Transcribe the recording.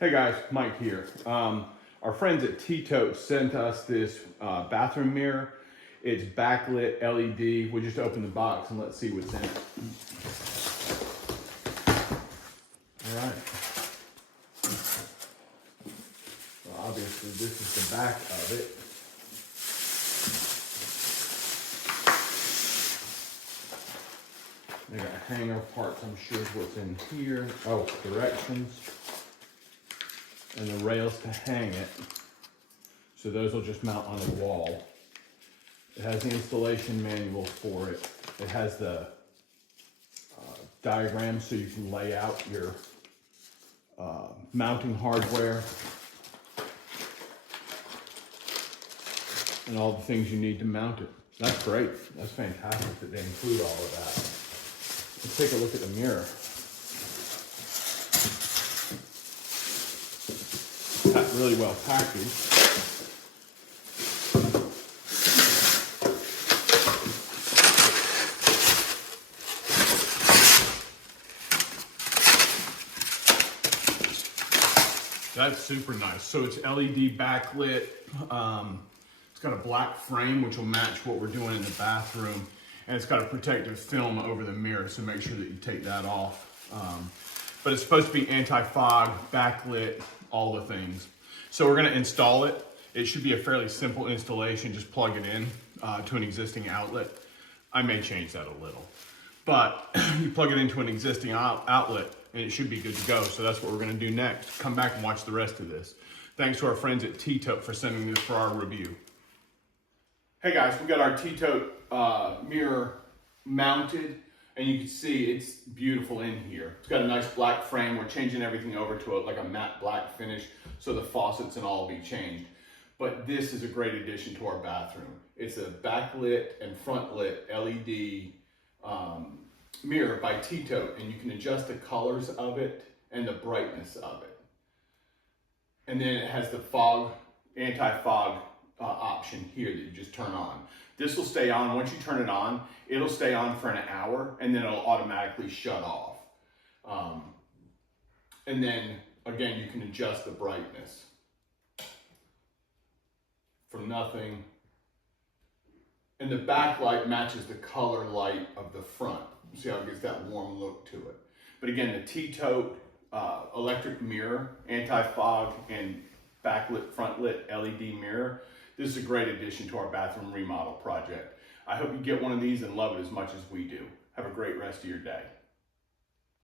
Hey guys, Mike here. Our friends at TETOTE sent us this bathroom mirror. It's backlit LED. We'll just open the box and let's see what's in it. All right. Well, obviously this is the back of it. They got hanger parts, I'm sure is what's in here. Oh, directions. And the rails to hang it. So those will just mount on the wall. It has the installation manual for it. It has the diagram so you can lay out your mounting hardware and all the things you need to mount it. That's great. That's fantastic that they include all of that. Let's take a look at the mirror. Really well packaged. That's super nice. So it's LED backlit. It's got a black frame, which will match what we're doing in the bathroom. And it's got a protective film over the mirror, so make sure that you take that off. But it's supposed to be anti-fog, backlit, all the things. So we're gonna install it. It should be a fairly simple installation. Just plug it in to an existing outlet. I may change that a little. But you plug it into an existing outlet and it should be good to go. So that's what we're gonna do next. Come back and watch the rest of this. Thanks to our friends at TETOTE for sending this for our review. Hey guys, we got our TETOTE mirror mounted. And you can see it's beautiful in here. It's got a nice black frame. We're changing everything over to like a matte black finish so the faucets and all will be changed. But this is a great addition to our bathroom. It's a backlit and front lit LED mirror by TETOTE, and you can adjust the colors of it and the brightness of it. And then it has the fog, anti-fog option here that you just turn on. This will stay on. Once you turn it on, it'll stay on for an hour and then it'll automatically shut off. And then again, you can adjust the brightness from nothing. And the backlight matches the color light of the front. See how it gives that warm look to it. But again, the TETOTE electric mirror, anti-fog and backlit front lit LED mirror. This is a great addition to our bathroom remodel project. I hope you get one of these and love it as much as we do. Have a great rest of your day.